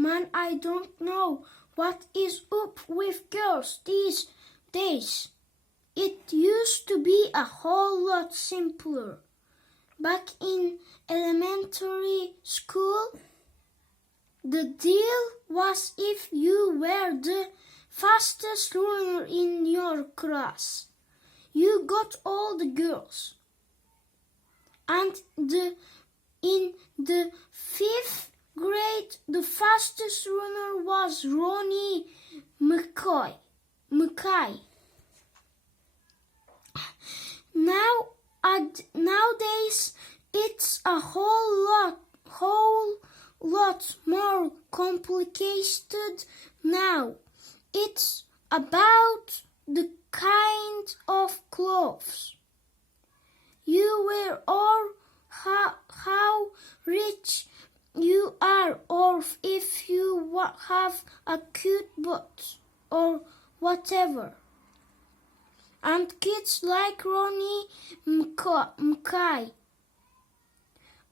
Man, I don't know what is up with girls these days. It used to be a whole lot simpler. Back in elementary school, the deal was if you were the fastest runner in your class, you got all the girls. And in the 5th grade, the fastest runner was Ronnie McKay. Nowadays, it's a whole lot more complicated now. It's about the kind of clothes you wear, or how rich you are, or if you have a cute butt, or whatever. And kids like Ronnie McKay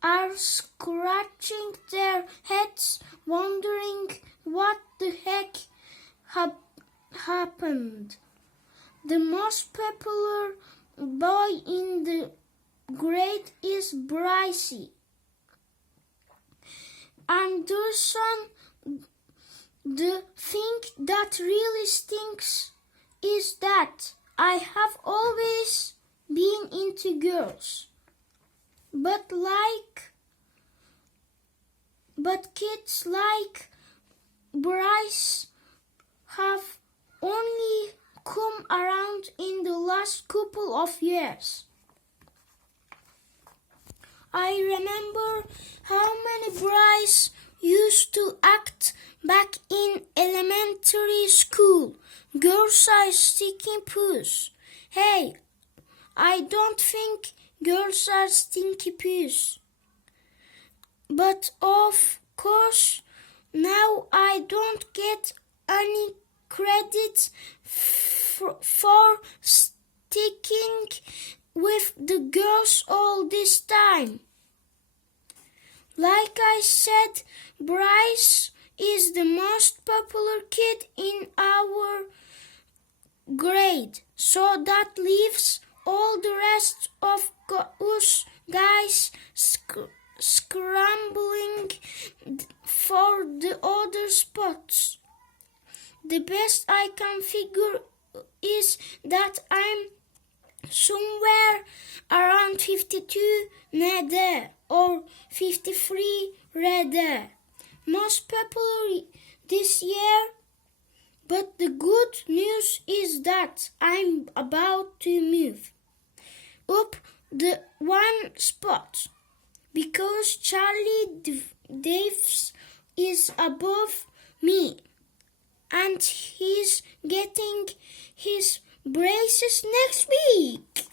are scratching their heads, wondering what the heck happened. The most popular boy in the grade is Brycey Anderson. The thing that really stinks is that I have always been into girls, but kids like Bryce have only come around in the last couple of years. I remember how many Bryce used to act back in elementary school. Girls are stinky poos. Hey, I don't think girls are stinky poos. But of course, now I don't get any credit for sticking with the girls all this time. Like I said, Bryce is the most popular kid in our grade, so that leaves all the rest of us guys scrambling for the other spots. The best I can figure is that I'm somewhere around 52 there or 53 there. Most popular this year, but the good news is that I'm about to move up the one spot because Charlie Davis is above me and he's getting his braces next week.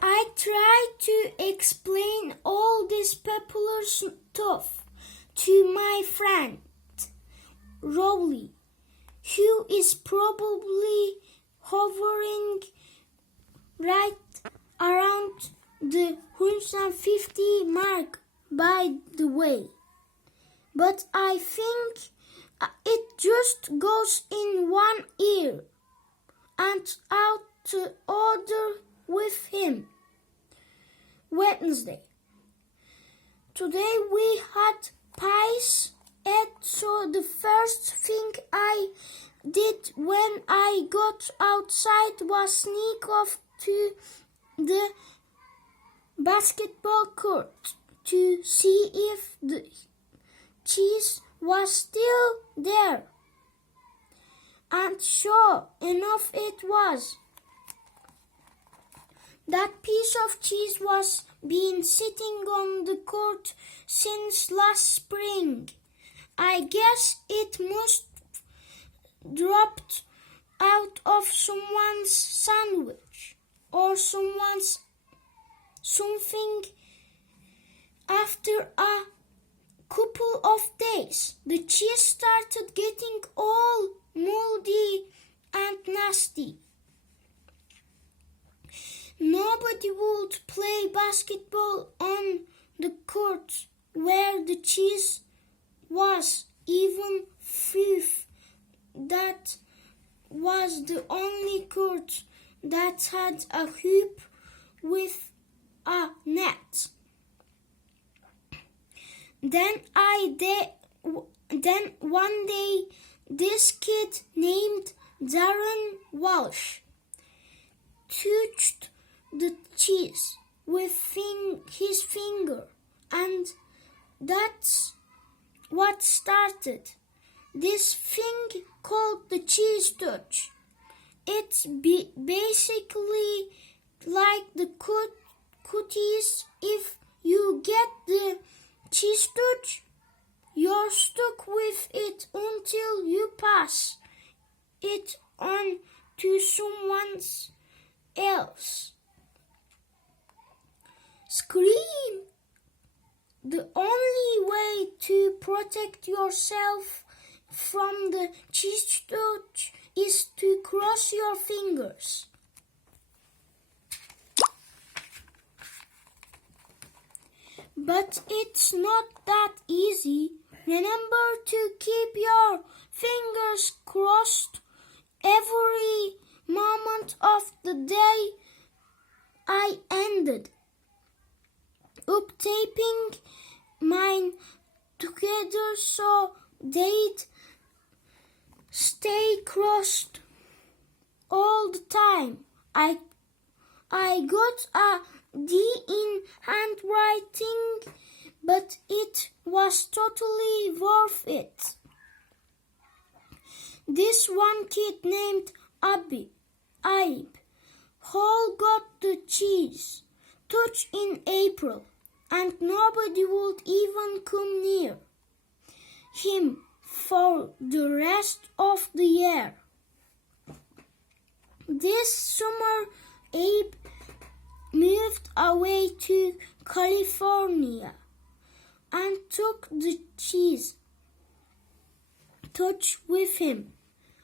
I tried to explain all this popular stuff to my friend Rowley, who is probably hovering right around the 150 mark, by the way. But I think it just goes in one ear and out the other with him. Wednesday. Today we had pies, so the first thing I did when I got outside was sneak off to the basketball court to see if the cheese was still there. And sure enough it was. That piece of cheese was been sitting on the court since last spring. I guess it must dropped out of someone's sandwich or something. After a couple of days, the cheese started getting all moldy and nasty. Nobody would play basketball on the court where the cheese was, even if that was the only court that had a hoop with a net. Then one day, this kid named Darren Walsh touched the cheese with his finger, and that's what started this thing called the cheese touch. It's basically like the cookies. If you get the cheese touch, you're stuck with it until you pass it on to someone else. Scream! The only way to protect yourself from the cheese touch is to cross your fingers. But it's not that easy. Remember to keep your fingers crossed every moment of the day. I ended up taping mine together so they'd stay crossed all the time. I got a D in handwriting, but it was totally worth it. This one kid named Abe Hall got the cheese touch in April, and nobody would even come near him for the rest of the year. This summer, Abe moved away to California and took the cheese touch with him.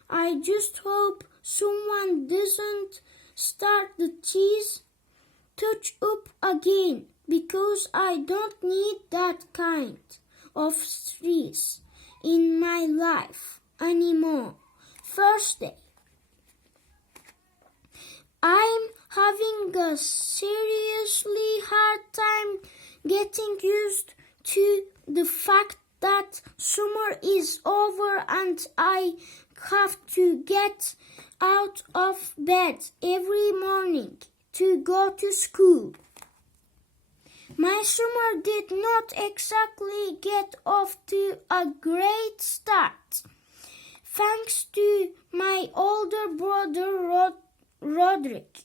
I just hope someone doesn't start the cheese touch up again, because I don't need that kind of stress in my life anymore. Thursday. I'm having a seriously hard time getting used to the fact that summer is over and I have to get out of bed every morning to go to school. My summer did not exactly get off to a great start, thanks to my older brother Roderick.